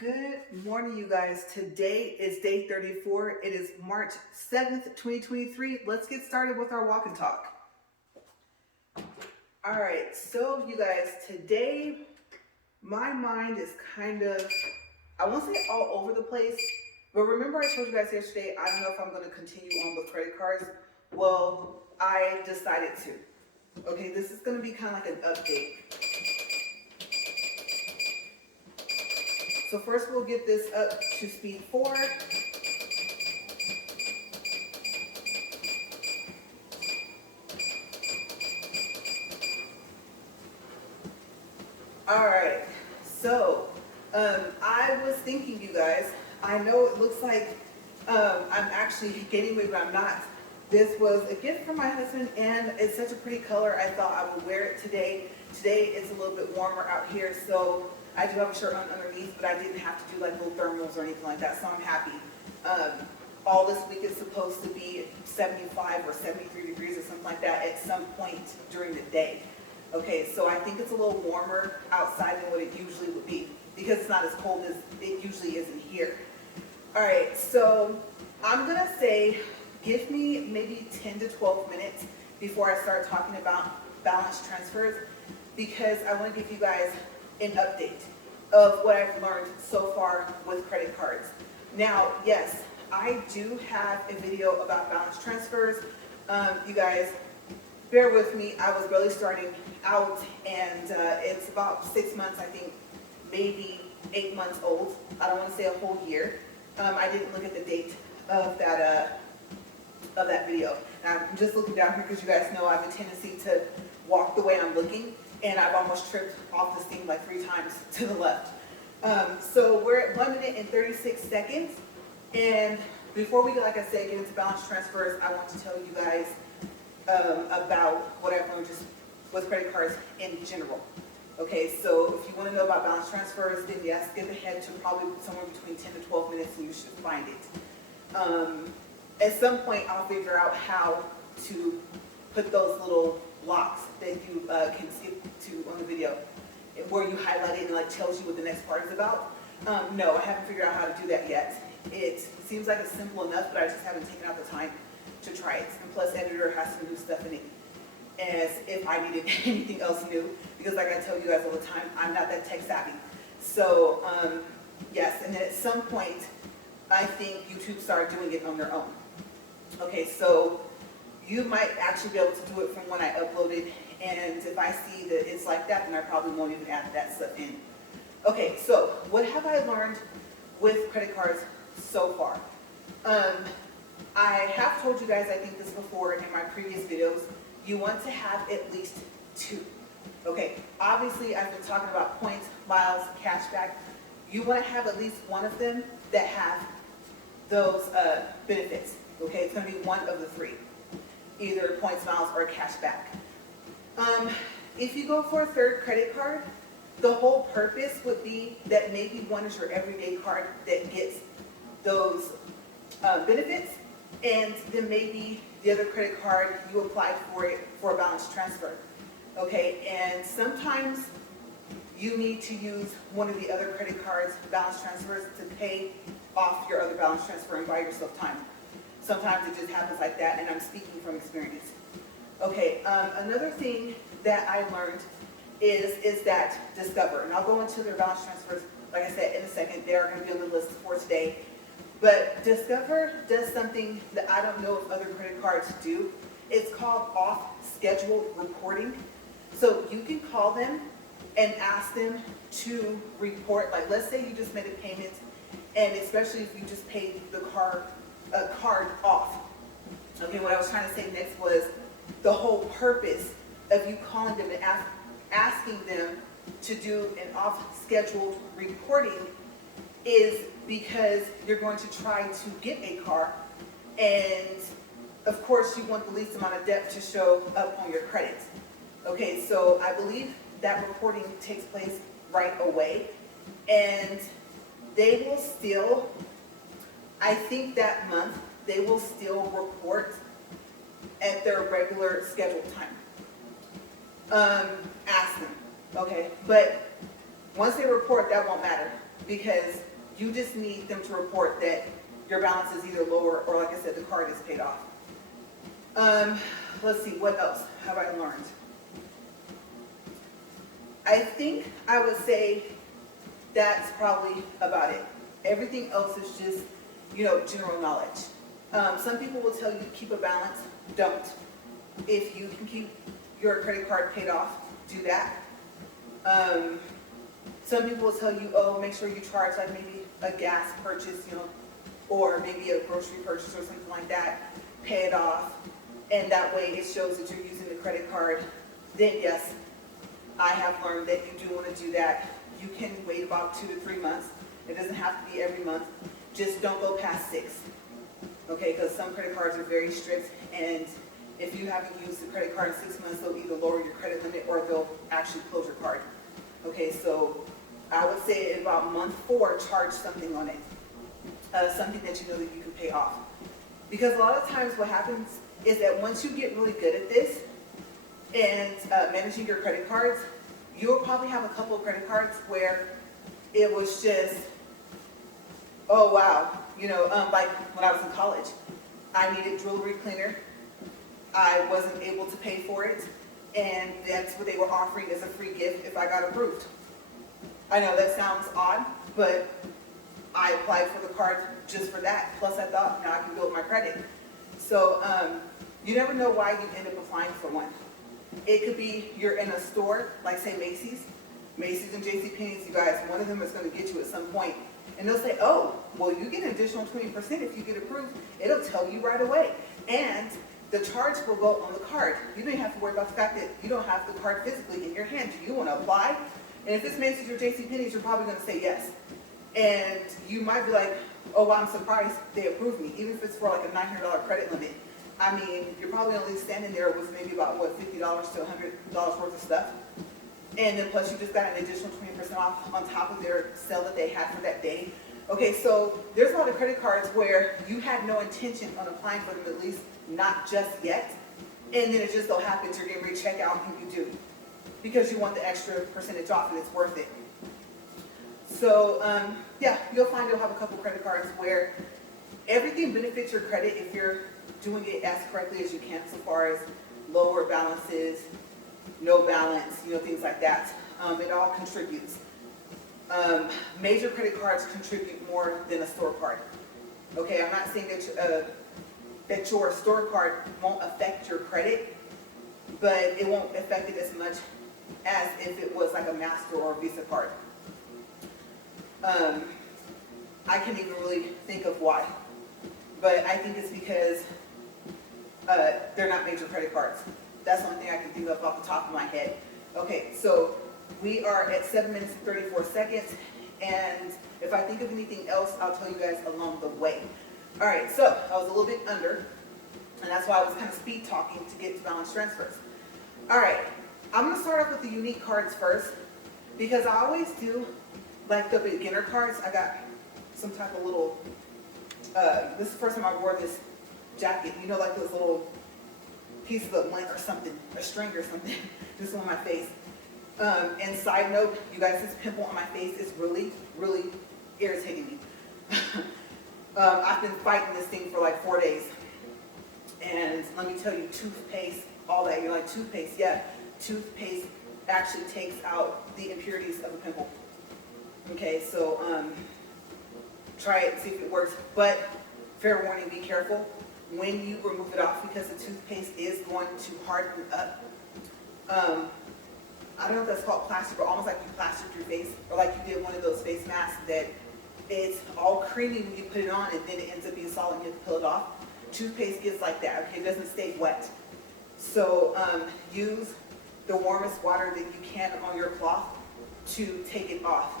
Good morning, you guys. Today is day 34. It is March 7th, 2023. Let's get started with our walk and talk. All right, so you guys, today my mind is kind of, I won't say all over the place, but remember I told you guys yesterday, I don't know if I'm going to continue on with credit cards. Well, I decided to. Okay, this is going to be kind of like an update. So first we'll get this up to speed 4. All right, so I was thinking, you guys, I know it looks like I'm actually gaining weight, but I'm not. This was a gift from my husband, and it's such a pretty color. I thought I would wear it today. Today it's a little bit warmer out here, so I do have a shirt on underneath, but I didn't have to do like little thermals or anything like that, so I'm happy. All this week is supposed to be 75 or 73 degrees or something like that at some point during the day. Okay, so I think it's a little warmer outside than what it usually would be because it's not as cold as it usually is in here. All right, so I'm gonna say give me maybe 10 to 12 minutes before I start talking about balance transfers because I want to give you guys an update of what I've learned so far with credit cards. Now, yes, I do have a video about balance transfers. You guys, bear with me. I was barely starting out, and it's about 6 months, I think, maybe 8 months old. I don't want to say a whole year. I didn't look at the date of that video. And I'm just looking down here because you guys know I have a tendency to walk the way I'm looking, and I've almost tripped off this thing like 3 times to the left. So we're at 1 minute and 36 seconds. And before we, like I said, get into balance transfers, I want to tell you guys about what I've learned just with credit cards in general. Okay, so if you want to know about balance transfers, then yes, skip ahead to probably somewhere between 10 to 12 minutes and you should find it. At some point, I'll figure out how to put those little blocks that you can skip to on the video where you highlight it and like tells you what the next part is about. No, I haven't figured out how to do that yet. It seems like it's simple enough, but I just haven't taken out the time to try it. And plus, editor has some new stuff in it as if I needed anything else new, because like I tell you guys all the time, I'm not that tech savvy. So yes, and then at some point, I think YouTube started doing it on their own. Okay, so you might actually be able to do it from when I uploaded, and if I see that it's like that, then I probably won't even add that stuff in. Okay, so what have I learned with credit cards so far? I have told you guys, I think this before in my previous videos, you want to have at least 2. Okay, obviously I've been talking about points, miles, cashback. You want to have at least one of them that have those benefits. Okay, it's going to be one of the 3, either points, miles, or cashback. If you go for a 3rd credit card, the whole purpose would be that maybe one is your everyday card that gets those benefits, and then maybe the other credit card, you applied for it for a balance transfer. Okay, and sometimes you need to use one of the other credit cards' balance transfers to pay off your other balance transfer and buy yourself time. Sometimes it just happens like that, and I'm speaking from experience. Okay, another thing that I learned is that Discover, and I'll go into their balance transfers, like I said, in a second. They are going to be on the list for today. But Discover does something that I don't know if other credit cards do. It's called off-scheduled reporting. So you can call them and ask them to report, like let's say you just made a payment, and especially if you just paid the card off. Okay, what I was trying to say next was the whole purpose of you calling them and asking them to do an off-scheduled reporting is because you're going to try to get a car, and of course you want the least amount of debt to show up on your credit. Okay, so I believe that reporting takes place right away, and they will still, I think that month, they will still report at their regular scheduled time. Ask them, okay? But once they report, that won't matter because You just need them to report that your balance is either lower or, like I said, the card is paid off. Let's see, what else have I learned? I think I would say that's probably about it. Everything else is just, general knowledge. Some people will tell you to keep a balance. Don't. If you can keep your credit card paid off, do that. Some people will tell you, oh, make sure you charge like maybe a gas purchase, or maybe a grocery purchase or something like that. Pay it off, and that way it shows that you're using the credit card. Then yes, I have learned that you do want to do that. You can wait about 2 to 3 months. It doesn't have to be every month. Just don't go past 6. Okay, because some credit cards are very strict, and if you haven't used the credit card in 6 months, they'll either lower your credit limit or they'll actually close your card. Okay, so I would say at about month 4, charge something on it. Something that you know that you can pay off. Because a lot of times what happens is that once you get really good at this and managing your credit cards, you'll probably have a couple of credit cards where it was just, oh wow, like when I was in college, I needed jewelry cleaner. I wasn't able to pay for it, and that's what they were offering as a free gift if I got approved. I know that sounds odd, but I applied for the card just for that. Plus I thought, now I can build my credit. So you never know why you end up applying for one. It could be you're in a store, like say Macy's and JCPenney's, you guys, one of them is going to get you at some point. And they'll say, oh, well, you get an additional 20% if you get approved. It'll tell you right away. And the charge will go on the card. You don't have to worry about the fact that you don't have the card physically in your hand. Do you want to apply? And if it's Macy's or JCPenney's, you're probably going to say yes. And you might be like, oh, well, I'm surprised they approved me, even if it's for like a $900 credit limit. I mean, you're probably only standing there with maybe about, what, $50 to $100 worth of stuff. And then plus you just got an additional 20% off on top of their sale that they had for that day. Okay, so there's a lot of credit cards where you had no intention on applying for them, at least not just yet. And then it just so happens you're getting ready to check out and you do. Because you want the extra percentage off and it's worth it. So, yeah, you'll find you'll have a couple credit cards where everything benefits your credit if you're doing it as correctly as you can, so far as lower balances, no balance, things like that. It all contributes. Major credit cards contribute more than a store card. Okay, I'm not saying that your store card won't affect your credit, but it won't affect it as much as if it was like a Master or a Visa card. I can't even really think of why, but I think it's because they're not major credit cards. That's the only thing I can think of off the top of my head. Okay, so we are at 7 minutes and 34 seconds, and if I think of anything else, I'll tell you guys along the way. All right, so I was a little bit under, and that's why I was kind of speed talking to get to balance transfers. All right, I'm going to start off with the unique cards first, because I always do like the beginner cards. I got some type of little, this is the first time I wore this jacket, like those little pieces of lint or something, a string or something, just on my face. And side note, you guys, this pimple on my face is really, really irritating me. I've been fighting this thing for like 4 days. And let me tell you, toothpaste, all that, you're like, toothpaste, yeah. Toothpaste actually takes out the impurities of a pimple. Okay, so try it and see if it works. But fair warning, be careful when you remove it off, because the toothpaste is going to harden up. I don't know if that's called plaster, but almost like you plastered your face, or like you did one of those face masks that it's all creamy when you put it on and then it ends up being solid and you have to peel it off. Toothpaste gets like that, okay? It doesn't stay wet. So use the warmest water that you can on your cloth to take it off.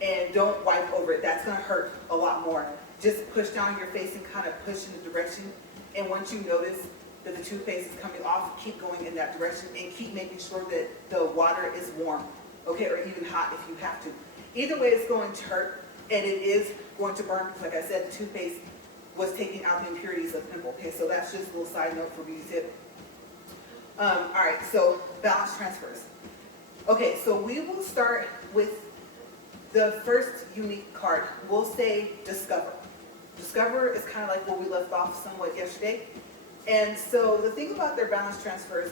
And don't wipe over it. That's gonna hurt a lot more. Just push down your face and kind of push in the direction. And once you notice that the toothpaste is coming off, keep going in that direction and keep making sure that the water is warm, okay, or even hot if you have to. Either way, it's going to hurt and it is going to burn, because like I said, the toothpaste was taking out the impurities of the pimple, okay, so that's just a little side note for beauty tip. All right, so balance transfers. Okay, so we will start with the first unique card, we'll say Discover. Discover is kind of like where we left off somewhat yesterday. And so the thing about their balance transfers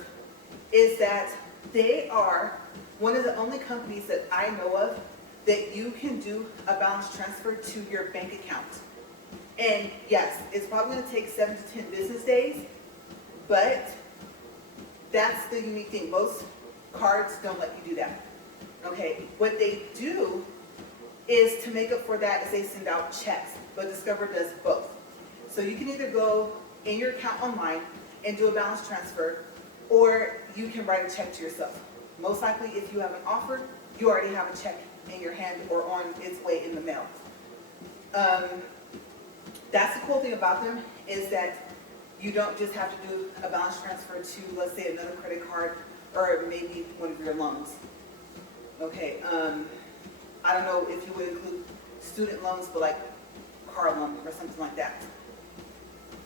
is that they are one of the only companies that I know of that you can do a balance transfer to your bank account. And yes, it's probably going to take 7 to 10 business days, but that's the unique thing. Most cards don't let you do that. Okay, what they do is to make up for that is they send out checks, but Discover does both. So you can either go in your account online and do a balance transfer, or you can write a check to yourself. Most likely, if you have an offer, you already have a check in your hand or on its way in the mail. That's the cool thing about them, is that you don't just have to do a balance transfer to, let's say, another credit card or maybe one of your loans. Okay, I don't know if you would include student loans, but like car loan or something like that.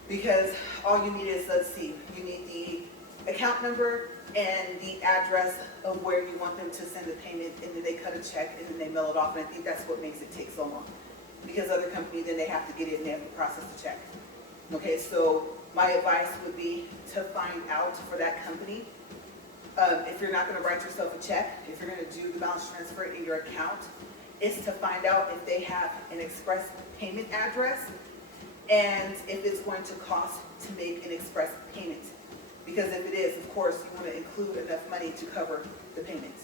Because all you need is, let's see, you need the account number and the address of where you want them to send the payment, and then they cut a check and then they mail it off, and I think that's what makes it take so long. Because other companies, then they have to get it and they have to process the check. Okay, so my advice would be to find out for that company, if you're not going to write yourself a check, if you're going to do the balance transfer in your account, is to find out if they have an express payment address and if it's going to cost to make an express payment. Because if it is, of course, you want to include enough money to cover the payment.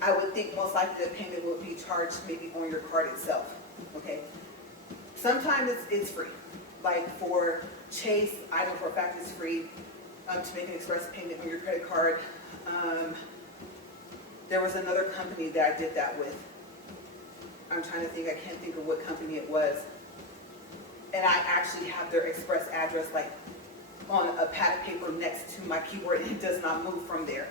I would think most likely the payment will be charged maybe on your card itself. Okay. Sometimes it's free. Like for Chase, I know for a fact it's free to make an express payment on your credit card. There was another company that I did that with. I'm trying to think, I can't think of what company it was. And I actually have their express address like on a pad of paper next to my keyboard, and it does not move from there.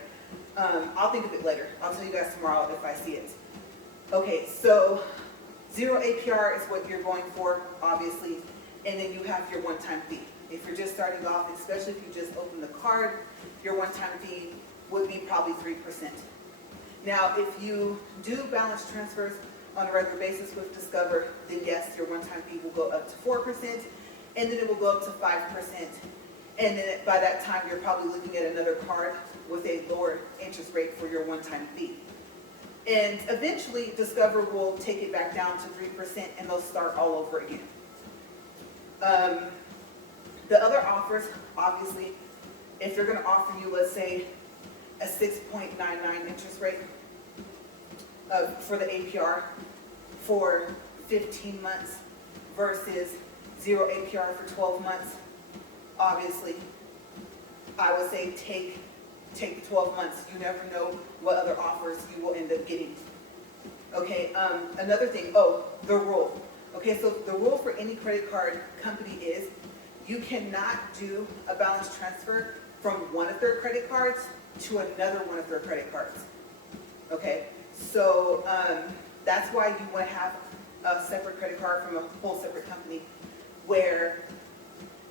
I'll think of it later. I'll tell you guys tomorrow if I see it. Okay, so 0 APR is what you're going for, obviously, and then you have your one-time fee. If you're just starting off, especially if you just open the card, your one-time fee would be probably 3%. Now, if you do balance transfers on a regular basis with Discover, then yes, your one-time fee will go up to 4%, and then it will go up to 5%. And then by that time, you're probably looking at another card with a lower interest rate for your one-time fee. And eventually, Discover will take it back down to 3%, and they'll start all over again. The other offers, obviously, if they're going to offer you, let's say, a 6.99 interest rate for the APR for 15 months versus 0 APR for 12 months, obviously, I would say take the 12 months. You never know what other offers you will end up getting. Okay, another thing, the rule. Okay, so the rule for any credit card company is you cannot do a balance transfer from one of their credit cards to another one of their credit cards. Okay, so that's why you want to have a separate credit card from a whole separate company where,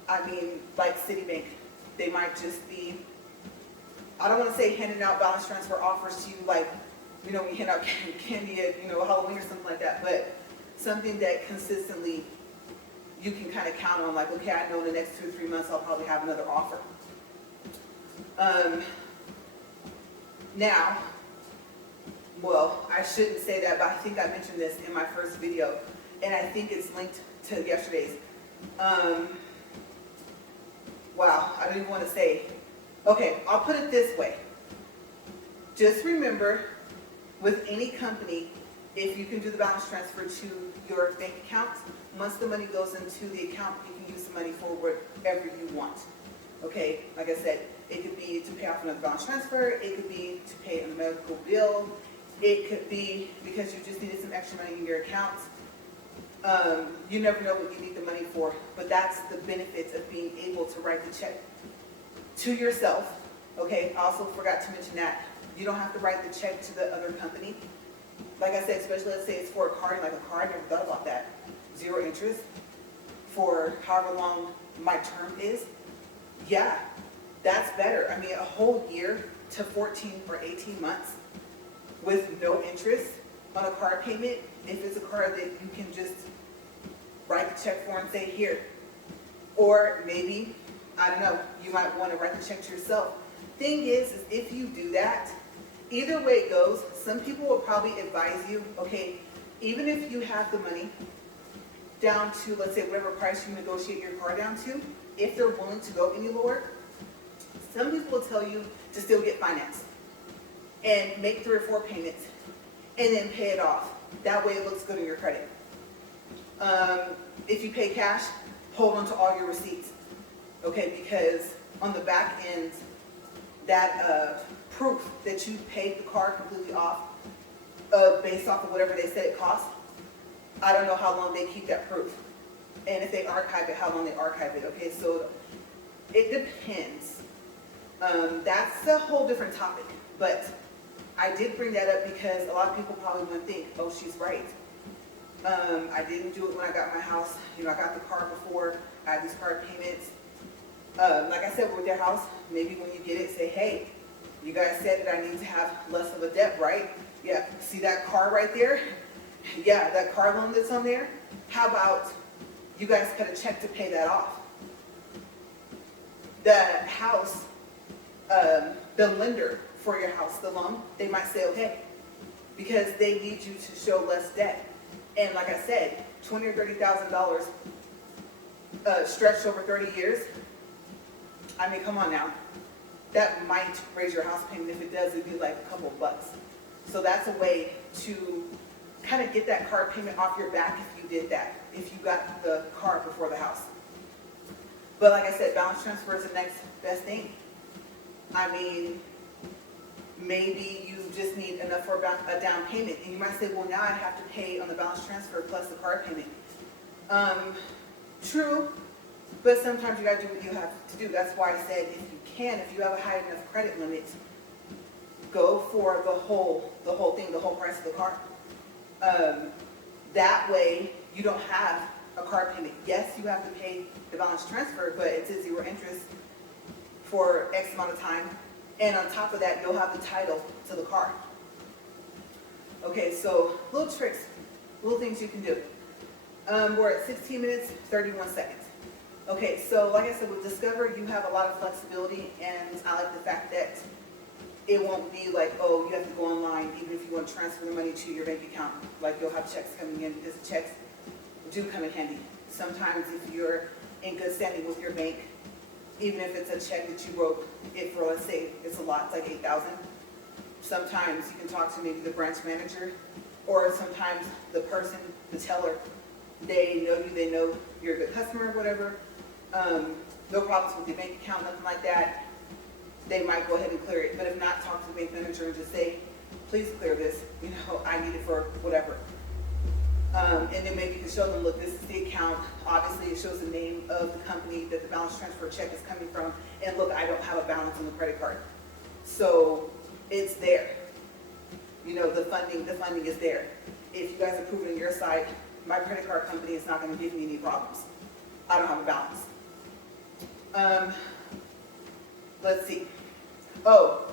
I mean, like Citibank, they might just be, I don't want to say handing out balance transfer offers to you like, you know, we hand out candy at, you know, Halloween or something like that, but something that consistently you can kind of count on, like, okay, I know in the next 2 or 3 months I'll probably have another offer. Now, well, I shouldn't say that, but I think I mentioned this in my first video, and I think it's linked to yesterday's. Wow, I don't even want to say. Okay, I'll put it this way. Just remember, with any company, if you can do the balance transfer to your bank account, once the money goes into the account, you can use the money for whatever you want. Okay, like I said, it could be to pay off another balance transfer, it could be to pay a medical bill, it could be because you just needed some extra money in your account. You never know what you need the money for, but that's the benefits of being able to write the check to yourself. Okay, I also forgot to mention that you don't have to write the check to the other company. Like I said, especially let's say it's for a card, like a card, I never thought about that. 0 interest for however long my term is. Yeah, that's better. I mean, a whole year to 14 or 18 months with no interest on a car payment if it's a car that you can just write the check for and say, here. Or maybe, I don't know, you might want to write the check to yourself. Thing is if you do that, either way it goes, some people will probably advise you, okay, even if you have the money down to, let's say, whatever price you negotiate your car down to, if they're willing to go any lower, some people will tell you to still get financed and make 3 or 4 payments and then pay it off. That way it looks good on your credit. If you pay cash, hold on to all your receipts, okay? Because on the back end, that proof that you paid the car completely off, based off of whatever they said it cost, I don't know how long they keep that proof. And if they archive it, how long they archive it, okay? So it depends. That's a whole different topic, but I did bring that up because a lot of people probably wouldn't think, oh, she's right. I didn't do it when I got my house. You know, I got the car before. I had these car payments. Like I said, with their house, maybe when you get it, say, hey, you guys said that I need to have less of a debt, right? Yeah, see that car right there? Yeah, that car loan that's on there? How about you guys cut a check to pay that off? The house, the lender for your house, the loan, they might say, okay, because they need you to show less debt. And like I said, $20,000 or $30,000 stretched over 30 years, I mean, come on now. That might raise your house payment. If it does, it'd be like a couple of bucks. So that's a way to kind of get that car payment off your back if you did that, if you got the car before the house. But like I said, balance transfer is the next best thing. I mean, maybe you just need enough for a down payment. And you might say, well, now I have to pay on the balance transfer plus the car payment. True, but sometimes you gotta do what you have to do. That's why I said if you can, if you have a high enough credit limit, go for the whole thing, the whole price of the car. That way you don't have a car payment. Yes, you have to pay the balance transfer, but it's at 0 interest for X amount of time. And on top of that, you'll have the title to the car. Okay, so little tricks, little things you can do. We're at 16 minutes, 31 seconds. Okay, so like I said, with Discover, you have a lot of flexibility, and I like the fact that it won't be like, oh, you have to go online, even if you want to transfer the money to your bank account. Like, you'll have checks coming in, because checks do come in handy. Sometimes if you're in good standing with your bank, even if it's a check that you wrote, if for, let's say, it's a lot, it's like $8,000, sometimes you can talk to maybe the branch manager, or sometimes the person, the teller, they know you, they know you're a good customer or whatever. No problems with your bank account, nothing like that. They might go ahead and clear it. But if not, talk to the bank manager and just say, please clear this. You know, I need it for whatever. And then maybe you can show them, look, this is the account. Obviously, it shows the name of the company that the balance transfer check is coming from. And look, I don't have a balance on the credit card. So it's there. You know, the funding is there. If you guys approve it on your side, my credit card company is not going to give me any problems. I don't have a balance. Let's see. Oh,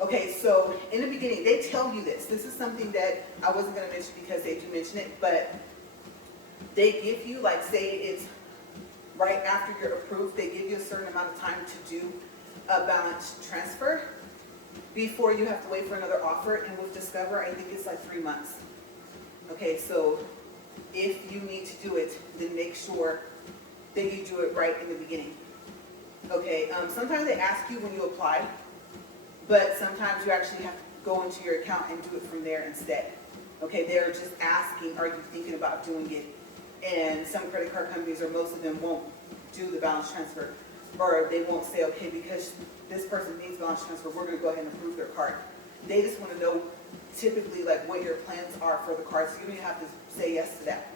okay, so in the beginning, they tell you this. This is something that I wasn't going to mention because they do mention it, but they give you, like, say it's right after you're approved, they give you a certain amount of time to do a balance transfer before you have to wait for another offer. And with Discover, I think it's like 3 months. Okay, so if you need to do it, then make sure that you do it right in the beginning. Okay, sometimes they ask you when you apply, but sometimes you actually have to go into your account and do it from there instead. Okay, they're just asking, are you thinking about doing it? And some credit card companies, or most of them, won't do the balance transfer. Or they won't say, okay, because this person needs balance transfer, we're going to go ahead and approve their card. They just want to know typically like what your plans are for the card, so you don't even have to say yes to that.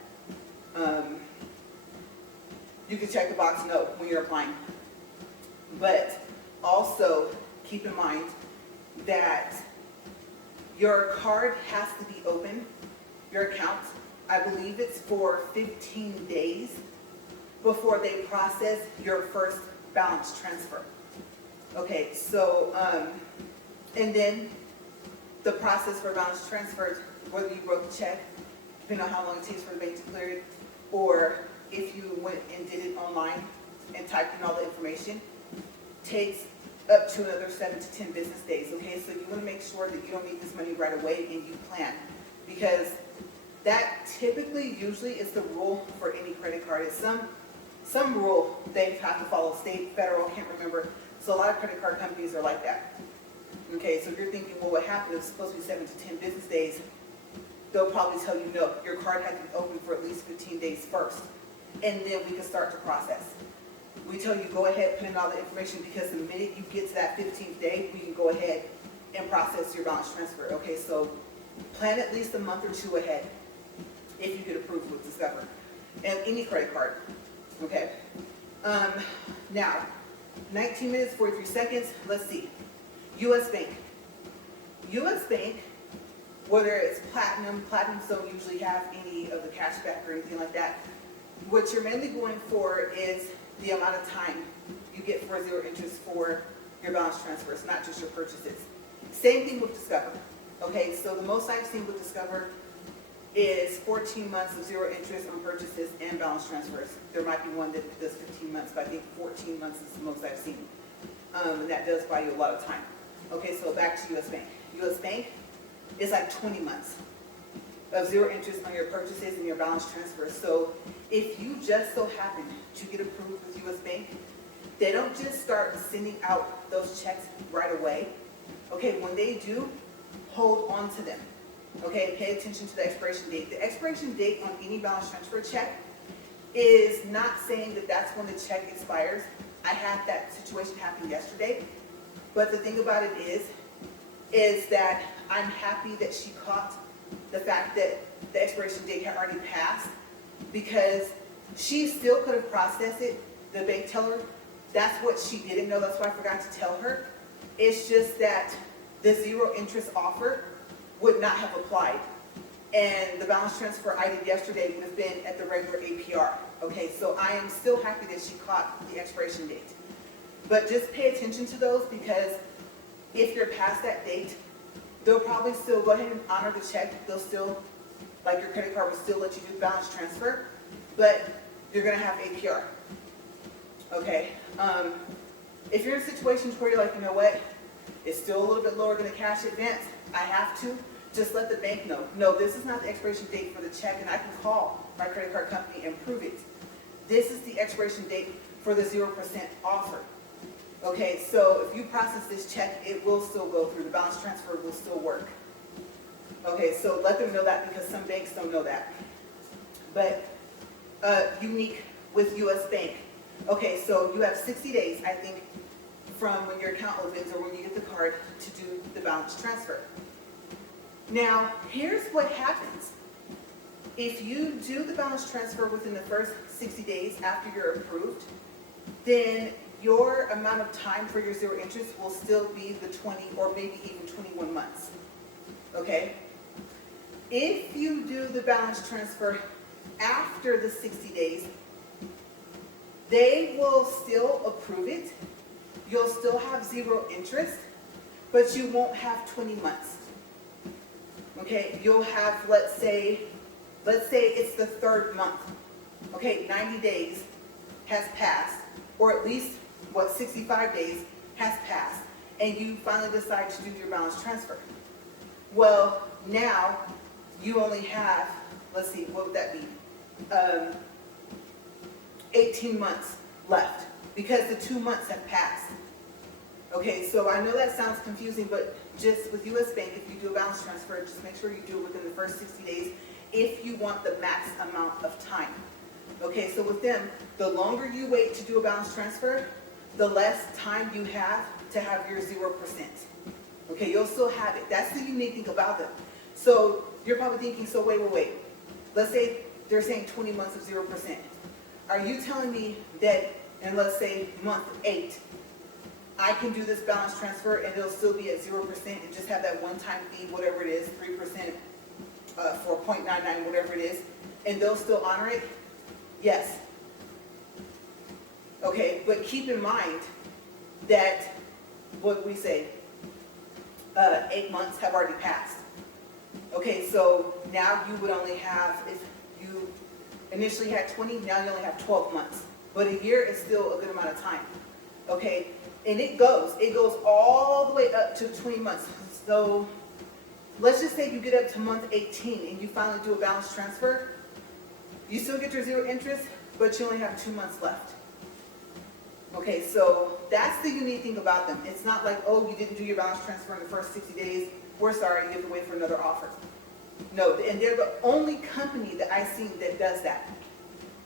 You can check the box no when you're applying. But also keep in mind that your card has to be open, your account, I believe it's for 15 days before they process your first balance transfer. Okay, so, and then the process for balance transfer, whether you wrote the check, depending on how long it takes for the bank to clear it, or if you went and did it online and typed in all the information, takes up to another 7 to 10 business days, okay? So you want to make sure that you don't need this money right away and you plan, because that typically, usually is the rule for any credit card. It's some rule they have to follow, state, federal, I can't remember. So a lot of credit card companies are like that. Okay, so if you're thinking, well, what happened? It was supposed to be 7 to 10 business days. They'll probably tell you, no, your card had to be open for at least 15 days first, and then we can start the process. We tell you, go ahead, put in all the information, because the minute you get to that 15th day, we can go ahead and process your balance transfer. Okay, so plan at least a month or two ahead if you get approved with Discover and any credit card. Okay. Now, 19 minutes, 43 seconds. Let's see. U.S. Bank. U.S. Bank, whether it's platinums don't usually have any of the cash back or anything like that. What you're mainly going for is the amount of time you get for zero interest for your balance transfers, not just your purchases. Same thing with Discover. Okay, so the most I've seen with Discover is 14 months of zero interest on purchases and balance transfers. There might be one that does 15 months, but I think 14 months is the most I've seen. And that does buy you a lot of time. Okay, so back to U.S. Bank. U.S. Bank is like 20 months of zero interest on your purchases and your balance transfers. So if you just so happen to get approved with U.S. Bank, they don't just start sending out those checks right away. Okay, when they do, hold on to them. Okay, pay attention to the expiration date. The expiration date on any balance transfer check is not saying that that's when the check expires. I had that situation happen yesterday. But the thing about it is that I'm happy that she caught the fact that the expiration date had already passed, because she still could have processed it, the bank teller. That's what she didn't know. That's why I forgot to tell her. It's just that the zero interest offer would not have applied. And the balance transfer I did yesterday would have been at the regular APR. Okay, so I am still happy that she caught the expiration date. But just pay attention to those, because if you're past that date, they'll probably still go ahead and honor the check. They'll still, like your credit card will still let you do the balance transfer, but you're gonna have APR. Okay, if you're in situations where you're like, you know what, it's still a little bit lower than a cash advance, I have to, just let the bank know. No, this is not the expiration date for the check, and I can call my credit card company and prove it. This is the expiration date for the 0% offer. Okay, so if you process this check, it will still go through. The balance transfer will still work. Okay, so let them know that, because some banks don't know that. But unique with U.S. Bank. Okay, so you have 60 days, I think, from when your account opens or when you get the card to do the balance transfer. Now, here's what happens. If you do the balance transfer within the first 60 days after you're approved, then your amount of time for your zero interest will still be the 20 or maybe even 21 months. Okay? If you do the balance transfer after the 60 days, they will still approve it. You'll still have zero interest, but you won't have 20 months. Okay? You'll have, let's say it's the third month. Okay, 90 days has passed, or at least, 65 days has passed, and you finally decide to do your balance transfer. Well, now you only have, let's see, what would that be? 18 months left, because the 2 months have passed. Okay, so I know that sounds confusing, but just with U.S. Bank, if you do a balance transfer, just make sure you do it within the first 60 days if you want the max amount of time. Okay, so with them, the longer you wait to do a balance transfer, the less time you have to have your 0%. Okay, you'll still have it. That's the unique thing about them. So you're probably thinking, so wait. Let's say they're saying 20 months of 0%. Are you telling me that in, let's say, month 8, I can do this balance transfer and it'll still be at 0% and just have that one-time fee, whatever it is, 3%, 4.99, whatever it is, and they'll still honor it? Yes. Okay, but keep in mind that, what we say, 8 months have already passed. Okay, so now you would only have, if you initially had 20, now you only have 12 months. But a year is still a good amount of time. Okay, and it goes all the way up to 20 months. So let's just say you get up to month 18 and you finally do a balance transfer. You still get your zero interest, but you only have 2 months left. Okay, so that's the unique thing about them. It's not like, oh, you didn't do your balance transfer in the first 60 days. We're sorry, you have to wait for another offer. No, and they're the only company that I've seen that does that.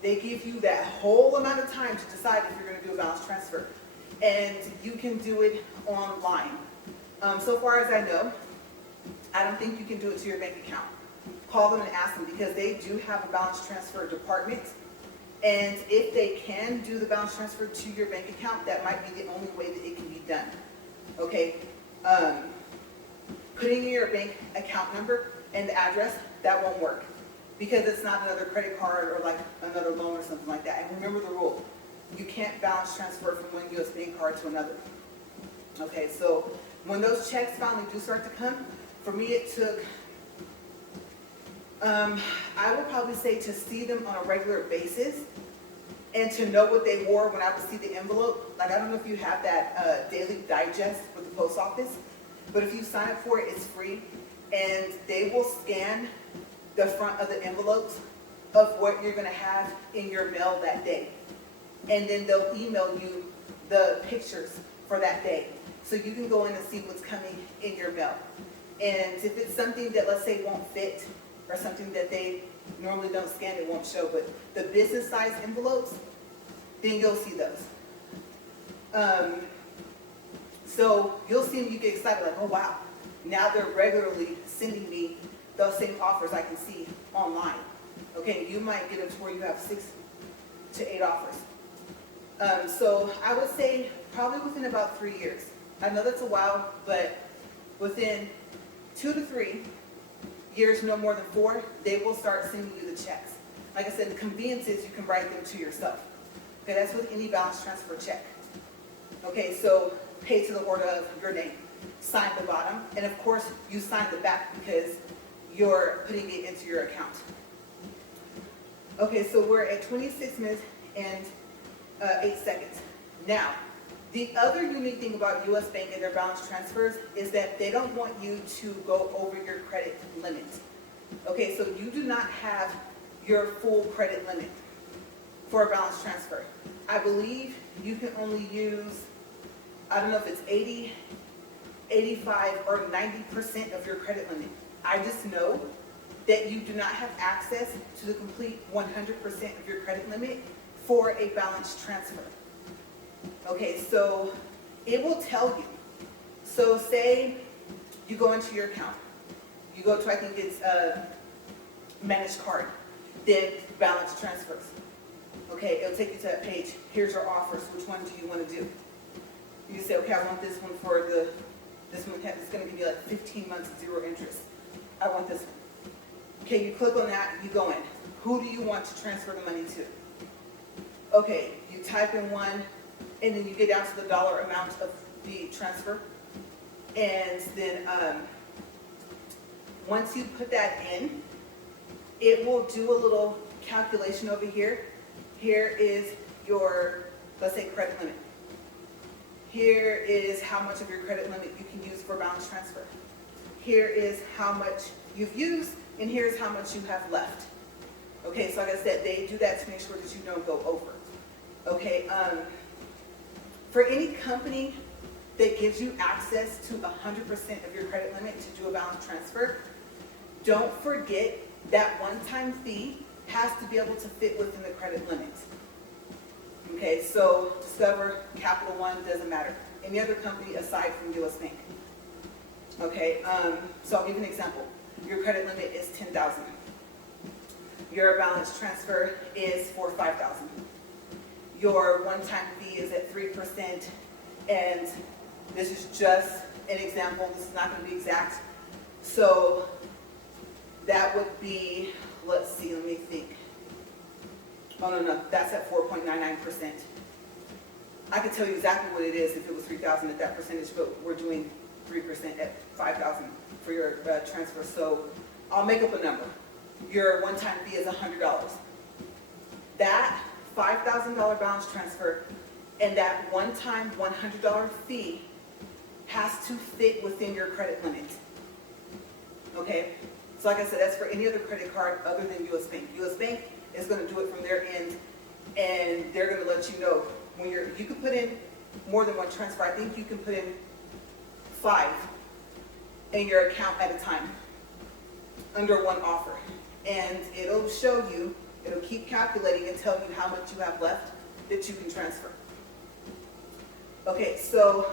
They give you that whole amount of time to decide if you're going to do a balance transfer. And you can do it online. So far as I know, I don't think you can do it to your bank account. Call them and ask them, because they do have a balance transfer department. And if they can do the balance transfer to your bank account, that might be the only way that it can be done. Okay? Putting in your bank account number and the address, that won't work, because it's not another credit card or like another loan or something like that. And remember the rule. You can't balance transfer from one U.S. bank card to another. Okay, so when those checks finally do start to come, for me it took, I would probably say, to see them on a regular basis and to know what they wore when I would see the envelope. Like, I don't know if you have that daily digest with the post office, but if you sign up for it, it's free. And they will scan the front of the envelopes of what you're going to have in your mail that day. And then they'll email you the pictures for that day. So you can go in and see what's coming in your mail. And if it's something that, let's say, won't fit, or something that they normally don't scan, it won't show, but the business size envelopes, then you'll see those. So you'll see them, you get excited, like, oh wow, now they're regularly sending me those same offers I can see online. Okay, you might get up to where you have 6 to 8 offers. So I would say probably within about 3 years. I know that's a while, but within 2 to 3 years, no more than 4, they will start sending you the checks. Like I said, the convenience is you can write them to yourself. Okay, that's with any balance transfer check. Okay, so pay to the order of your name. Sign the bottom, and of course you sign the back because you're putting it into your account. Okay, so we're at 26 minutes and 8 seconds. Now, the other unique thing about U.S. Bank and their balance transfers is that they don't want you to go over your credit limit. Okay, so you do not have your full credit limit for a balance transfer. I believe you can only use, I don't know if it's 80, 85, or 90% of your credit limit. I just know that you do not have access to the complete 100% of your credit limit for a balance transfer. Okay, so it will tell you. So say you go into your account. You go to, I think it's managed card, then balance transfers. Okay, it'll take you to that page. Here's your offers. Which one do you want to do? You say, okay, I want this one for this one is going to give you like 15 months of 0 interest. I want this one. Okay, you click on that, you go in. Who do you want to transfer the money to? Okay, you type in one, and then you get down to the dollar amount of the transfer. And then once you put that in, it will do a little calculation over here. Here is your, let's say, credit limit. Here is how much of your credit limit you can use for balance transfer. Here is how much you've used, and here's how much you have left. Okay, so like I said, they do that to make sure that you don't go over. Okay, for any company that gives you access to 100% of your credit limit to do a balance transfer, don't forget that one-time fee has to be able to fit within the credit limit. Okay, so Discover, Capital One, doesn't matter. Any other company aside from U.S. Bank. Okay, so I'll give you an example. Your credit limit is $10,000. Your balance transfer is for $5,000. Your one-time fee is at 3%, and this is just an example. This is not going to be exact. So that would be, let's see, let me think. Oh, no, that's at 4.99%. I could tell you exactly what it is if it was 3,000 at that percentage, but we're doing 3% at 5,000 for your transfer. So I'll make up a number. Your one-time fee is $100. That $5,000 balance transfer and that one-time $100 fee has to fit within your credit limit. Okay? So like I said, that's for any other credit card other than US Bank. US Bank is going to do it from their end, and they're going to let you know when you can put in more than one transfer. I think you can put in 5 in your account at a time under one offer. And it'll show you, it'll keep calculating and tell you how much you have left that you can transfer. Okay, so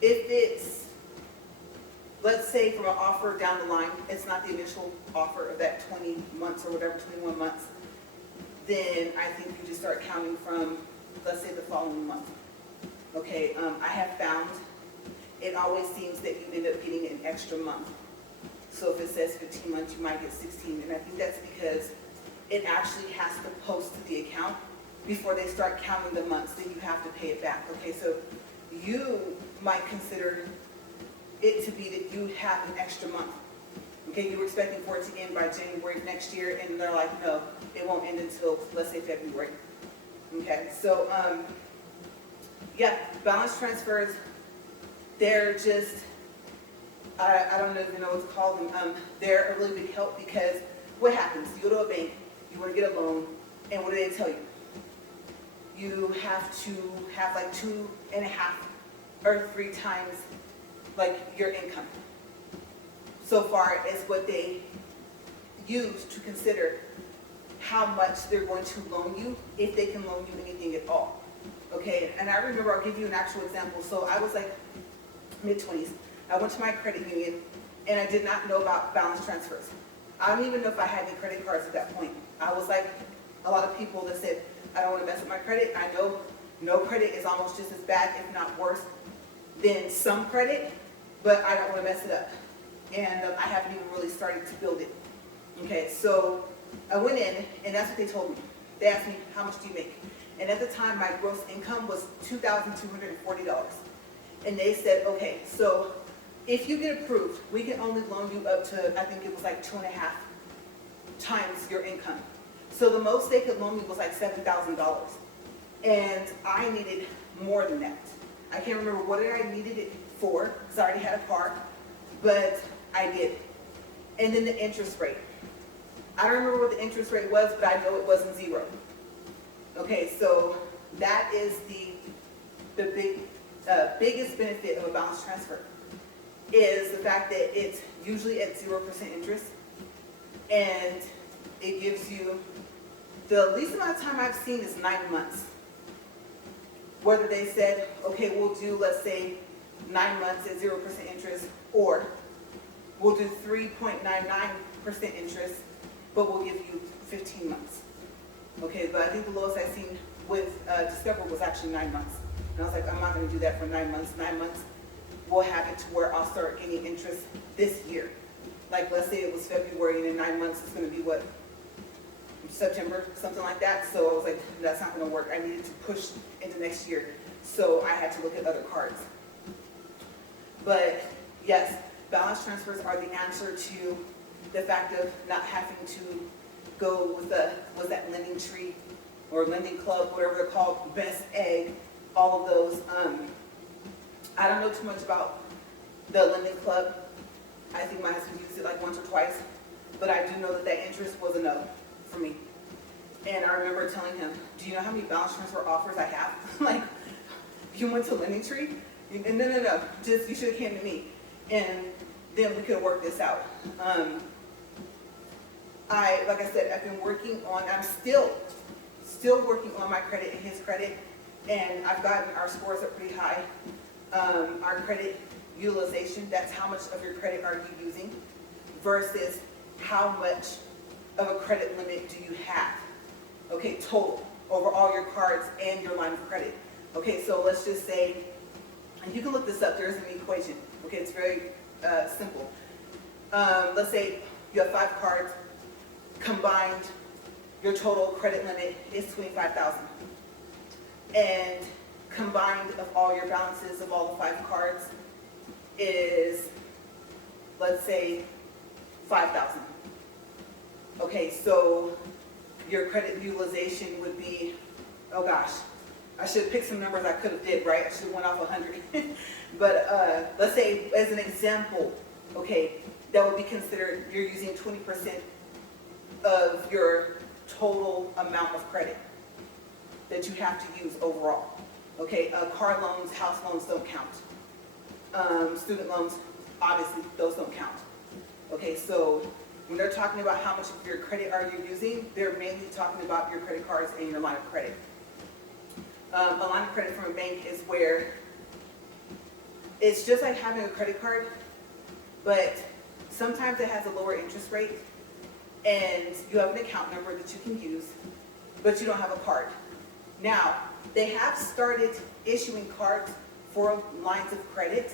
if it's, let's say from an offer down the line, it's not the initial offer of that 20 months or whatever, 21 months, then I think you just start counting from, let's say, the following month. Okay, I have found it always seems that you end up getting an extra month. So if it says 15 months, you might get 16. And I think that's because it actually has to post to the account before they start counting the months that you have to pay it back. Okay, so you might consider it to be that you have an extra month. Okay, you were expecting for it to end by January of next year, and they're like, no, it won't end until, let's say, February. Okay, so yeah, balance transfers, they're just, I don't even know what to call them. They're a really big help because what happens? You go to a bank, you want to get a loan, and what do they tell you? You have to have like 2.5 or 3 times like your income. So far as what they use to consider how much they're going to loan you, if they can loan you anything at all. Okay, and I remember, I'll give you an actual example. So I was like mid-20s. I went to my credit union and I did not know about balance transfers. I don't even know if I had any credit cards at that point. I was like a lot of people that said, I don't want to mess with my credit. I know no credit is almost just as bad, if not worse, than some credit, but I don't want to mess it up. And I haven't even really started to build it. Okay, so I went in and that's what they told me. They asked me, how much do you make? And at the time, my gross income was $2,240. And they said, okay, so if you get approved, we can only loan you up to, I think it was like 2.5 times your income. So the most they could loan me was like $7,000. And I needed more than that. I can't remember what I needed it for, because I already had a car, but I did. And then the interest rate. I don't remember what the interest rate was, but I know it wasn't 0. Okay, so that is the biggest benefit of a balance transfer, is the fact that it's usually at 0% interest, and it gives you, the least amount of time I've seen is 9 months. Whether they said, okay, we'll do, let's say, 9 months at 0% interest, or we'll do 3.99% interest, but we'll give you 15 months. Okay, but I think the lowest I've seen with Discover was actually 9 months. And I was like, I'm not going to do that for 9 months. 9 months, we'll have it to where I'll start getting interest this year. Like, let's say it was February, and in 9 months, it's going to be what? September, something like that. So I was like, that's not going to work. I needed to push into next year. So I had to look at other cards. But yes, balance transfers are the answer to the fact of not having to go with was that lending tree or lending club, whatever they're called, best egg, all of those. I don't know too much about the lending club. I think my husband used it like once or twice, but I do know that that interest was a no for me. And I remember telling him, do you know how many balance transfer offers I have? Like, you went to lending tree? No, just, you should have came to me. And then we could work this out. Like I said, I've been working on, I'm still working on my credit and his credit, and I've gotten our scores up pretty high. Our credit utilization, that's how much of your credit are you using versus how much of a credit limit do you have, okay, total, over all your cards and your line of credit. Okay, so let's just say, and you can look this up, there's an equation, okay, it's very simple. Let's say you have 5 cards, combined, your total credit limit is $25,000. And combined of all your balances of all the 5 cards is, let's say, 5,000. Okay, so your credit utilization would be, oh gosh, I should have picked some numbers I could have did, right? I should have went off 100. But let's say, as an example, okay, that would be considered, you're using 20% of your total amount of credit that you have to use overall. Okay, car loans, house loans don't count. Student loans, obviously, those don't count. Okay, so when they're talking about how much of your credit are you using, they're mainly talking about your credit cards and your line of credit. A line of credit from a bank is where it's just like having a credit card, but sometimes it has a lower interest rate, and you have an account number that you can use, but you don't have a card. Now, they have started issuing cards for lines of credit,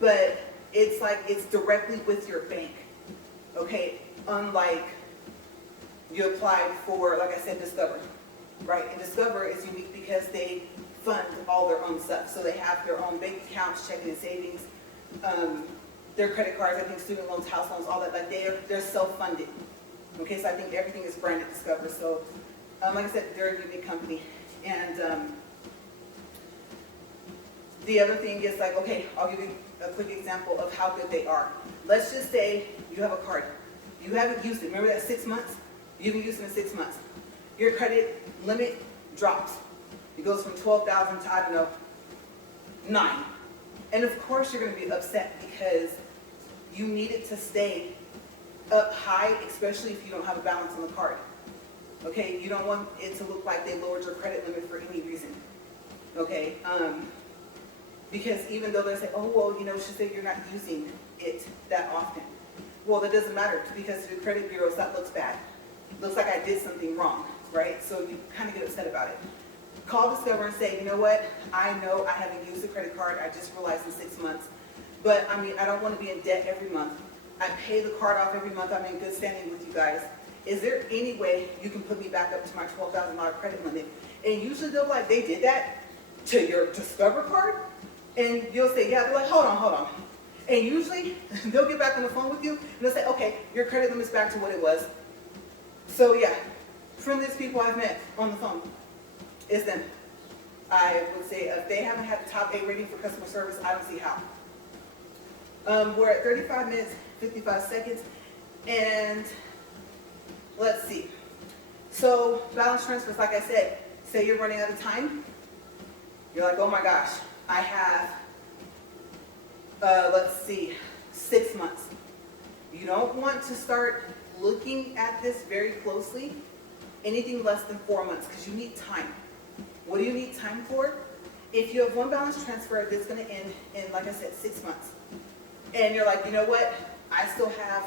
but it's like it's directly with your bank. Okay, unlike you applied for, like I said, Discover, right? And Discover is unique because they fund all their own stuff. So they have their own bank accounts, checking and savings, their credit cards, I think student loans, house loans, all that, like they're self-funded. Okay, so I think everything is branded Discover. So like I said, they're a unique company. And the other thing is like, okay, I'll give you a quick example of how good they are. Let's just say you have a card. You haven't used it. Remember that 6 months? You haven't used it in 6 months. Your credit limit drops. It goes from 12,000 to, I don't know, 9. And of course you're going to be upset because you need it to stay up high, especially if you don't have a balance on the card. Okay, you don't want it to look like they lowered your credit limit for any reason. Okay, because even though they say, oh, well, you know, she said you're not using it that often. Well, that doesn't matter because the credit bureaus, that looks bad. Looks like I did something wrong, right? So you kind of get upset about it. Call Discover and say, you know what? I know I haven't used a credit card. I just realized in 6 months. But I mean, I don't want to be in debt every month. I pay the card off every month. I'm in good standing with you guys. Is there any way you can put me back up to my $12,000 credit limit? And usually they'll like, they did that to your Discover card? And you'll say, yeah. They're like, hold on. And usually they'll get back on the phone with you and they'll say, okay, your credit limit's back to what it was. So yeah, friendliest people I've met on the phone is them. I would say if they haven't had a top 8 rating for customer service, I don't see how. We're at 35 minutes, 55 seconds, and let's see. So balance transfers, like I said, say you're running out of time. You're like, oh my gosh, I have, let's see, 6 months. You don't want to start looking at this very closely, anything less than 4 months, because you need time. What do you need time for? If you have one balance transfer that's going to end in, like I said, 6 months, and you're like, you know what, I still have,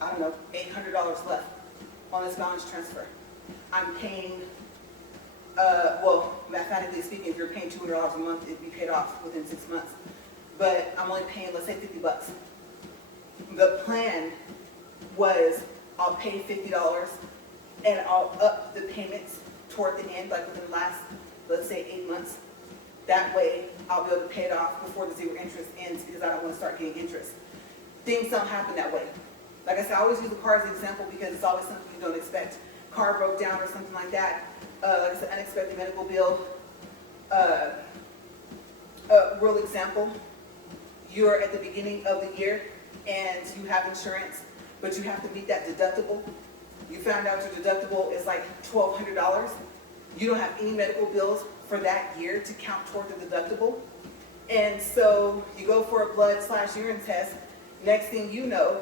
I don't know, $800 left on this balance transfer. I'm paying, well, mathematically speaking, if you're paying $200 a month, it'd be paid off within 6 months. But I'm only paying, let's say, $50. The plan was I'll pay $50 and I'll up the payments toward the end, like within the last, let's say, 8 months. That way, I'll be able to pay it off before the 0 interest ends because I don't want to start getting interest. Things don't happen that way. Like I said, I always use the car as an example because it's always something you don't expect. Car broke down or something like that. Like I said, unexpected medical bill. A real example, you're at the beginning of the year and you have insurance, but you have to meet that deductible. You found out your deductible is like $1,200. You don't have any medical bills for that year to count toward the deductible. And so you go for a blood/urine test. Next thing you know,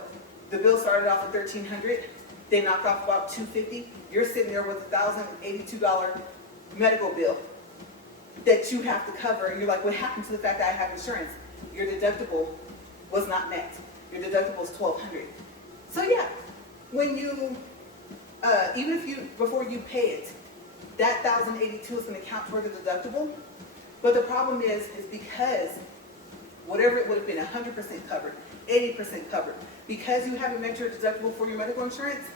the bill started off at $1,300. They knocked off about $250. You're sitting there with a $1,082 medical bill that you have to cover. And you're like, what happened to the fact that I have insurance? Your deductible was not met. Your deductible is $1,200. So yeah, when you, even if you, before you pay it, that $1,082 is going to count toward the deductible. But the problem is because whatever it would have been, 100% covered, 80% covered, because you haven't met your deductible for your medical insurance,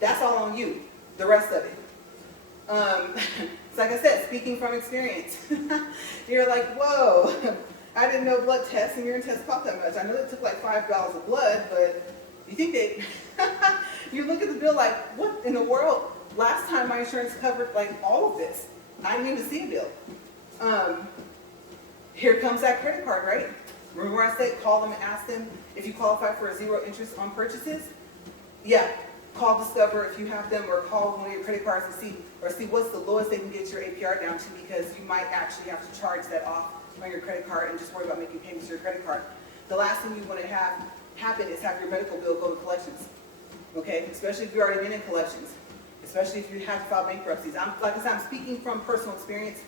that's all on you, the rest of it. So like I said, speaking from experience, you're like, whoa, I didn't know blood tests and urine tests cost that much. I know it took like $5 of blood, but you think they, you look at the bill like, what in the world? Last time my insurance covered like all of this. I didn't even see a bill. Here comes that credit card, right? Remember I said call them and ask them if you qualify for a 0 interest on purchases? Yeah, call Discover if you have them, or call one of your credit cards and see what's the lowest they can get your APR down to, because you might actually have to charge that off on your credit card and just worry about making payments to your credit card. The last thing you want to have happen is have your medical bill go to collections, okay? Especially if you've already been in collections, especially if you have to file bankruptcies. Like I said, I'm speaking from personal experience,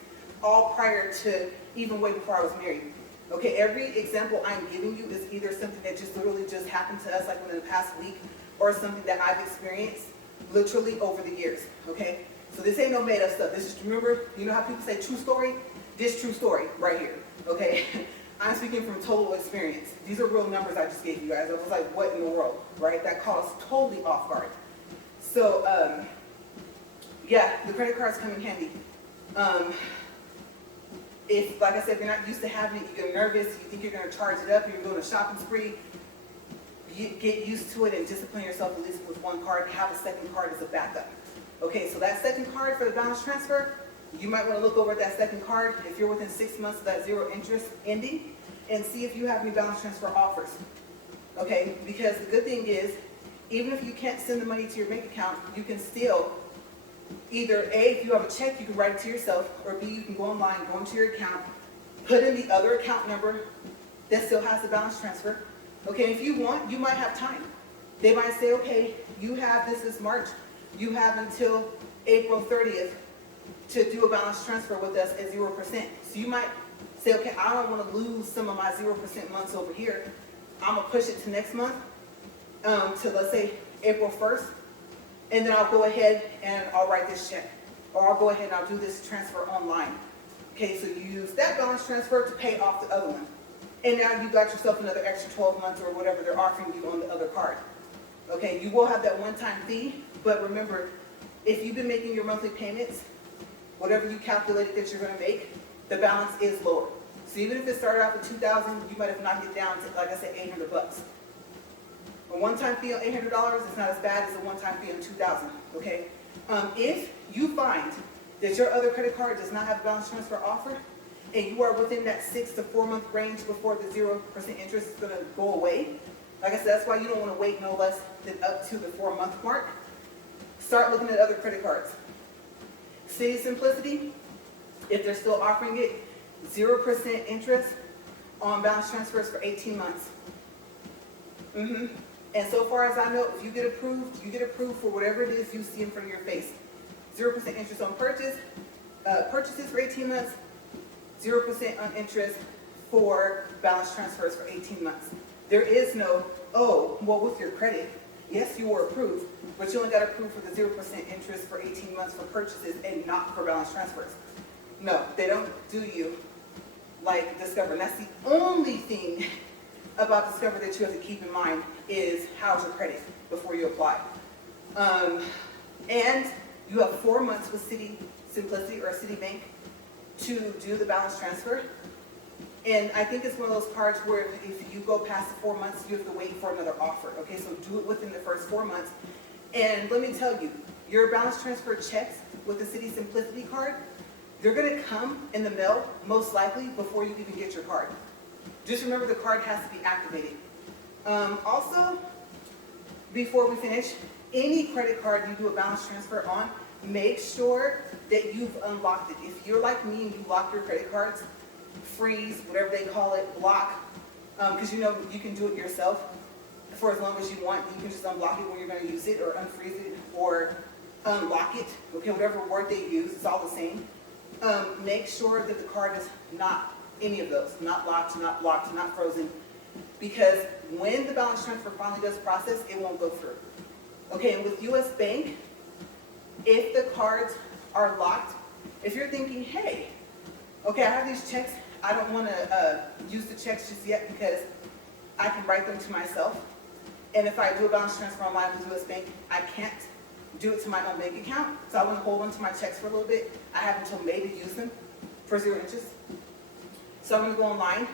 all prior to even way before I was married. Okay, every example I'm giving you is either something that just literally just happened to us like within the past week, or something that I've experienced literally over the years, okay? So this ain't no made up stuff. This is, remember, you know how people say true story? This true story right here, okay? I'm speaking from total experience. These are real numbers I just gave you guys. I was like, what in the world, right? That caught us totally off guard. So, yeah, the credit cards come in handy. If, like I said, if you're not used to having it, you get nervous, you think you're going to charge it up, you're going to shopping spree, you get used to it and discipline yourself at least with one card. Have a second card as a backup. Okay, so that second card for the balance transfer, you might want to look over at that second card if you're within 6 months of that 0 interest ending, and see if you have any balance transfer offers. Okay, because the good thing is, even if you can't send the money to your bank account, you can still either A, if you have a check, you can write it to yourself, or B, you can go online, go into your account, put in the other account number that still has the balance transfer. Okay, if you want, you might have time. They might say, okay, you have, this is March, you have until April 30th to do a balance transfer with us at 0%. So you might say, okay, I don't want to lose some of my 0% months over here. I'm going to push it to next month, to let's say April 1st, and then I'll go ahead and I'll write this check. Or I'll go ahead and I'll do this transfer online. Okay, so you use that balance transfer to pay off the other one. And now you got yourself another extra 12 months or whatever they're offering you on the other card. Okay, you will have that one-time fee, but remember, if you've been making your monthly payments, whatever you calculated that you're going to make, the balance is lower. So even if it started out with $2,000, you might have knocked it down to, like I said, $800. A one-time fee on $800 is not as bad as a one-time fee on $2,000. Okay, if you find that your other credit card does not have a balance transfer offer, and you are within that 6 to 4 month range before the 0% interest is going to go away, like I said, that's why you don't want to wait no less than up to the 4 month mark. Start looking at other credit cards. Citi Simplicity, if they're still offering it, 0% interest on balance transfers for 18 months. And so far as I know, if you get approved, you get approved for whatever it is you see in front of your face. 0% interest on purchases for 18 months, 0% on interest for balance transfers for 18 months. There is no, oh, well, with your credit, yes, you were approved, but you only got approved for the 0% interest for 18 months for purchases and not for balance transfers. No, they don't do you like Discover. And that's the only thing about Discover that you have to keep in mind is how's your credit before you apply. And you have 4 months with Citi Simplicity or Citibank to do the balance transfer. And I think it's one of those cards where if you go past the 4 months, you have to wait for another offer. Okay, so do it within the first 4 months. And let me tell you, your balance transfer checks with the Citi Simplicity card, they're going to come in the mail most likely before you even get your card. Just remember the card has to be activated. Also, before we finish, any credit card you do a balance transfer on, make sure that you've unlocked it. If you're like me and you lock your credit cards, freeze, whatever they call it, block, because you know you can do it yourself for as long as you want. You can just unblock it when you're going to use it, or unfreeze it, or unlock it. Okay, whatever word they use, it's all the same. Make sure that the card is not any of those, not locked, not blocked, not frozen, because when the balance transfer finally does process, it won't go through. Okay, and with US Bank, if the cards are locked, if you're thinking, hey, okay, I have these checks, I don't want to use the checks just yet because I can write them to myself, and if I do a balance transfer online with US Bank, I can't do it to my own bank account. So I want to hold on to my checks for a little bit. I have until May to use them for 0 interest. So I'm going to go online.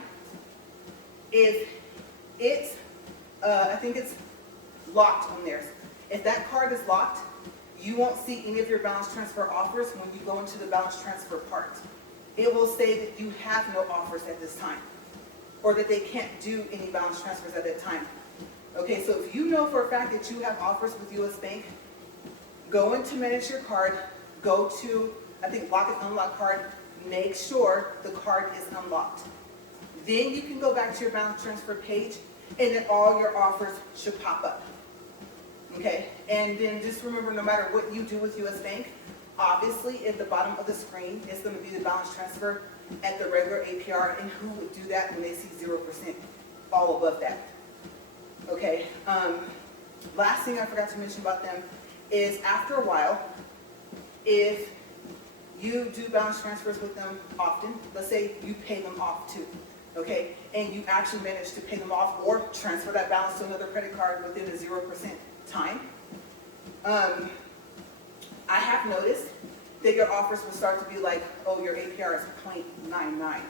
If it's, I think it's locked on theirs. If that card is locked, you won't see any of your balance transfer offers when you go into the balance transfer part. It will say that you have no offers at this time, or that they can't do any balance transfers at that time. Okay, so if you know for a fact that you have offers with US Bank, go into manage your card, go to, I think, lock and unlock card, make sure the card is unlocked. Then you can go back to your balance transfer page, and then all your offers should pop up. Okay, and then just remember, no matter what you do with US Bank, obviously at the bottom of the screen is going to be the balance transfer at the regular APR, and who would do that when they see 0% all above that. Okay, last thing I forgot to mention about them is after a while, if you do balance transfers with them often, let's say you pay them off too, okay, and you actually manage to pay them off or transfer that balance to another credit card within a 0% time, I have noticed that your offers will start to be like, oh, your APR is 0.99,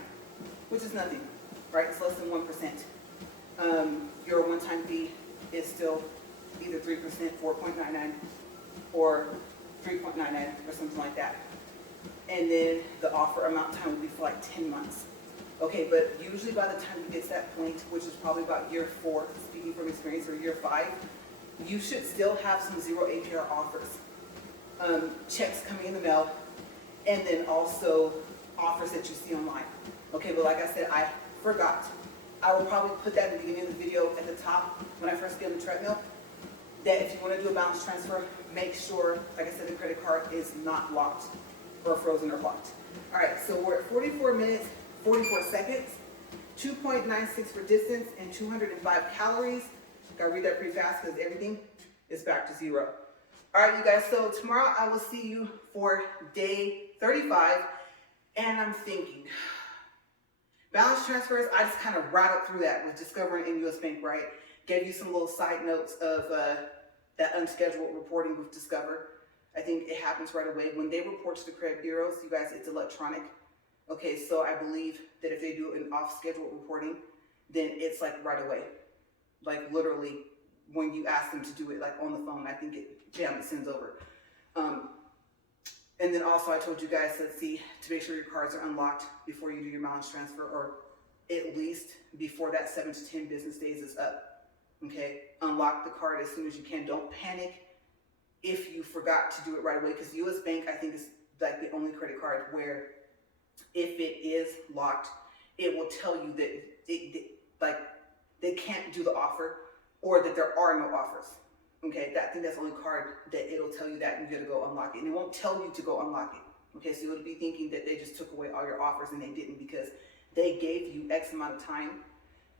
which is nothing, right? It's less than 1%. Your one-time fee is still either 3%, 4.99, or 3.99, or something like that. And then the offer amount time will be for like 10 months. Okay, but usually by the time you get to that point, which is probably about year 4, speaking from experience, or year 5, you should still have some 0 APR offers. Checks coming in the mail, and then also offers that you see online. Okay, but like I said, I forgot. I will probably put that in the beginning of the video at the top when I first get on the treadmill, that if you want to do a balance transfer, make sure, like I said, the credit card is not locked or frozen or locked. All right, so we're at 44 minutes, 44 seconds, 2.96 for distance, and 205 calories. Gotta read that pretty fast because everything is back to 0. All right, you guys, so tomorrow I will see you for day 35, and I'm thinking, balance transfers, I just kind of rattled through that with Discover in US Bank, right? Gave you some little side notes of that unscheduled reporting with Discover. I think it happens right away. When they report to the credit bureaus, you guys, it's electronic. Okay, so I believe that if they do an off-schedule reporting, then it's like right away. Like literally, when you ask them to do it like on the phone, I think it sends over. And then also I told you guys, let's see, to make sure your cards are unlocked before you do your balance transfer, or at least before that 7 to 10 business days is up. Okay, unlock the card as soon as you can. Don't panic if you forgot to do it right away, because US Bank, I think, is like the only credit card where if it is locked, it will tell you that they can't do the offer, or that there are no offers. Okay, I think that's the only card that it'll tell you that, and you gotta go unlock it. And it won't tell you to go unlock it. Okay, so you'll be thinking that they just took away all your offers, and they didn't, because they gave you X amount of time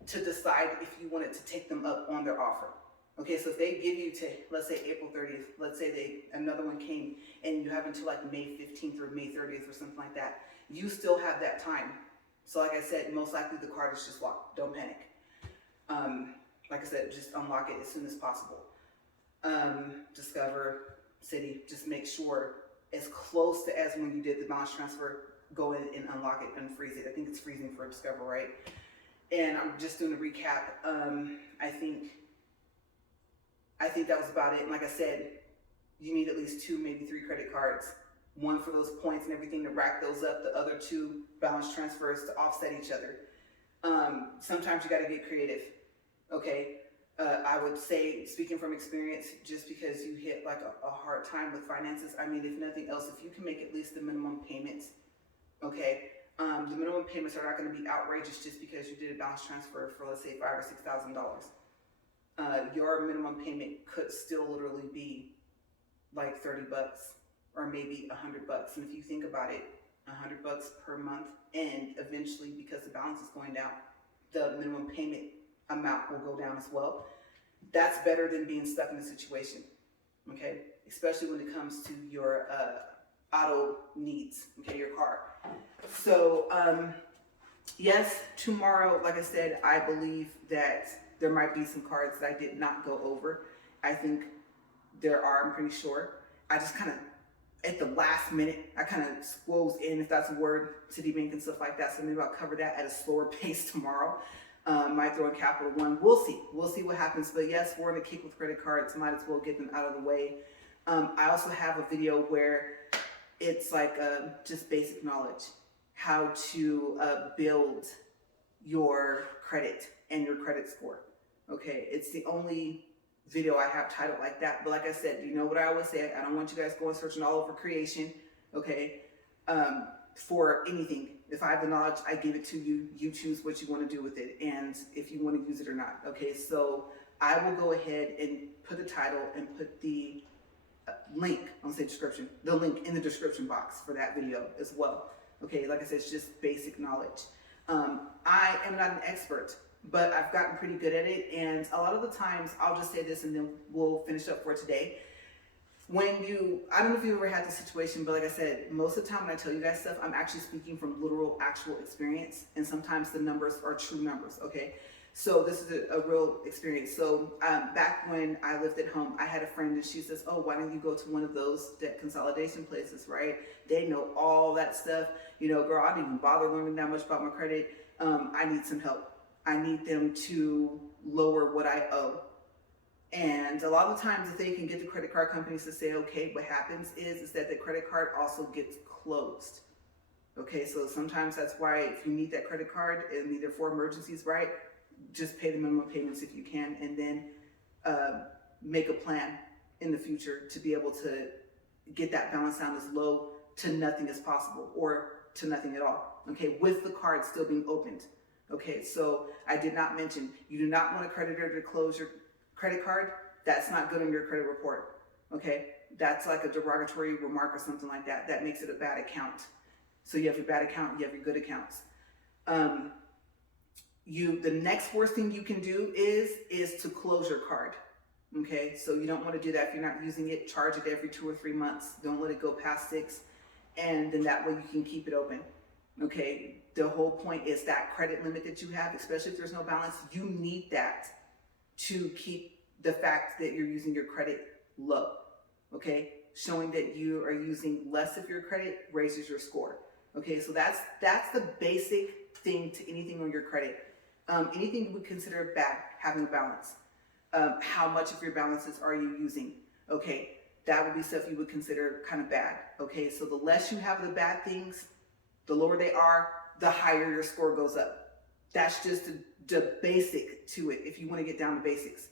to decide if you wanted to take them up on their offer. Okay, so if they give you to, let's say April 30th, let's say another one came, and you have until like May 15th or May 30th or something like that, you still have that time. So like I said, most likely the card is just locked. Don't panic. Like I said, just unlock it as soon as possible. Discover, Citi, just make sure as close to as when you did the balance transfer, go in and unlock it and freeze it. I think it's freezing for Discover, right? And I'm just doing a recap. I think that was about it. And like I said, you need at least 2, maybe 3 credit cards. One for those points and everything to rack those up. The other 2 balance transfers to offset each other. Sometimes you got to get creative. Okay. I would say, speaking from experience, just because you hit like a hard time with finances, I mean, if nothing else, if you can make at least the minimum payments, okay, the minimum payments are not going to be outrageous just because you did a balance transfer for, let's say, $5,000 or $6,000. Your minimum payment could still literally be like $30 or maybe $100. And if you think about it, $100 per month, and eventually, because the balance is going down, the minimum payment amount will go down as well. That's better than being stuck in a situation, okay? Especially when it comes to your auto needs, okay, your car. So, yes, tomorrow, like I said, I believe that there might be some cards that I did not go over. I think there are, I'm pretty sure. I just kind of, at the last minute, I kind of squoze in, if that's a word, Citibank and stuff like that. So maybe I'll cover that at a slower pace tomorrow. Might throw in Capital One. We'll see. We'll see what happens. But yes, we're in a kick with credit cards. Might as well get them out of the way. I also have a video where it's like just basic knowledge, how to build your credit and your credit score. Okay, it's the only video I have titled like that. But like I said, you know what I always say, I don't want you guys going searching all over creation, okay, for anything. If I have the knowledge, I give it to you. You choose what you want to do with it and if you want to use it or not. Okay, so I will go ahead and put the title and put the link, I won't say description, the link in the description box for that video as well. Okay, like I said, it's just basic knowledge. I am not an expert, but I've gotten pretty good at it. And a lot of the times, I'll just say this and then we'll finish up for today. When you, I don't know if you've ever had this situation, but like I said, most of the time when I tell you guys stuff, I'm actually speaking from literal, actual experience. And sometimes the numbers are true numbers, okay? So this is a real experience. So back when I lived at home, I had a friend and she says, oh, why don't you go to one of those debt consolidation places, right? They know all that stuff. You know, girl, I didn't even bother learning that much about my credit. I need some help. I need them to lower what I owe. And a lot of times if they can get the credit card companies to say, okay, what happens is that the credit card also gets closed. Okay, so sometimes that's why if you need that credit card and need it for emergencies, right? Just pay the minimum payments if you can, and then make a plan in the future to be able to get that balance down as low to nothing as possible, or to nothing at all, okay, with the card still being opened. Okay, so I did not mention, you do not want a creditor to close your credit card. That's not good on your credit report, okay? That's like a derogatory remark or something like that. That makes it a bad account. So you have your bad account, you have your good accounts. The next worst thing you can do is to close your card, okay? So you don't want to do that if you're not using it. Charge it every 2 or 3 months. Don't let it go past 6, and then that way you can keep it open, okay? The whole point is that credit limit that you have, especially if there's no balance, you need that to keep the fact that you're using your credit low, okay? Showing that you are using less of your credit raises your score, okay? So that's the basic thing to anything on your credit. Anything you would consider bad, having a balance. How much of your balances are you using? Okay, that would be stuff you would consider kind of bad. Okay, so the less you have of the bad things, the lower they are, the higher your score goes up. That's just the basic to it if you want to get down to basics.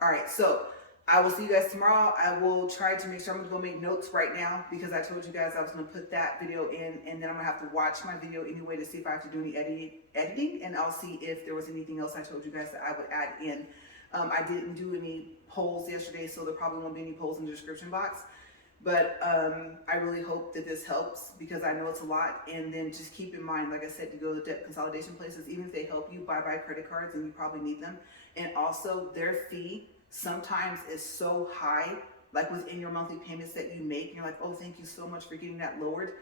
All right, so I will see you guys tomorrow. I will try to make sure, I'm gonna go make notes right now because I told you guys I was gonna put that video in, and then I'm gonna have to watch my video anyway to see if I have to do any editing, and I'll see if there was anything else I told you guys that I would add in. I didn't do any polls yesterday, so there probably won't be any polls in the description box. But I really hope that this helps because I know it's a lot. And then just keep in mind, like I said, to go to debt consolidation places, even if they help you buy credit cards and you probably need them. And also their fee sometimes is so high, like within your monthly payments that you make. And you're like, oh, thank you so much for getting that lowered.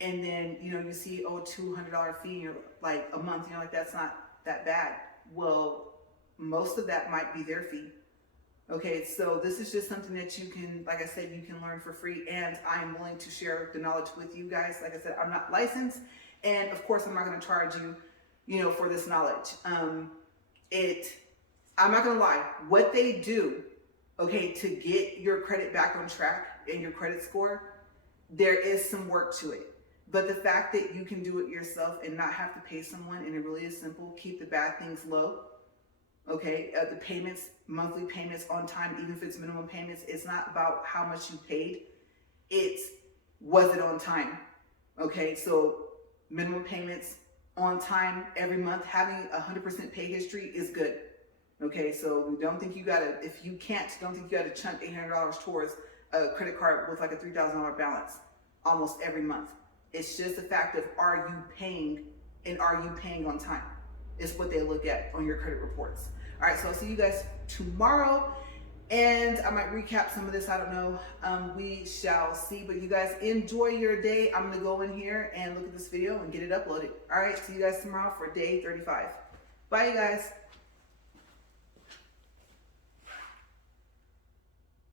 And then, you know, you see, oh, $200 fee, and you're like a month, and you're like, that's not that bad. Well, most of that might be their fee. Okay, so this is just something that you can, like I said, you can learn for free, and I am willing to share the knowledge with you guys. Like I said, I'm not licensed, and of course I'm not going to charge you, you know, for this knowledge. I'm not going to lie, what they do, okay, to get your credit back on track and your credit score, there is some work to it. But the fact that you can do it yourself and not have to pay someone, and it really is simple, keep the bad things low. Okay, the payments, monthly payments on time, even if it's minimum payments, it's not about how much you paid. It's, was it on time? Okay, so minimum payments on time every month, having 100% pay history is good. Okay, so don't think you gotta, if you can't, don't think you gotta chunk $800 towards a credit card with like a $3,000 balance almost every month. It's just the fact of, are you paying, and are you paying on time? Is what they look at on your credit reports. All right, so I'll see you guys tomorrow, and I might recap some of this, I don't know. We shall see, but you guys enjoy your day. I'm gonna go in here and look at this video and get it uploaded. All right, see you guys tomorrow for day 35. Bye, you guys.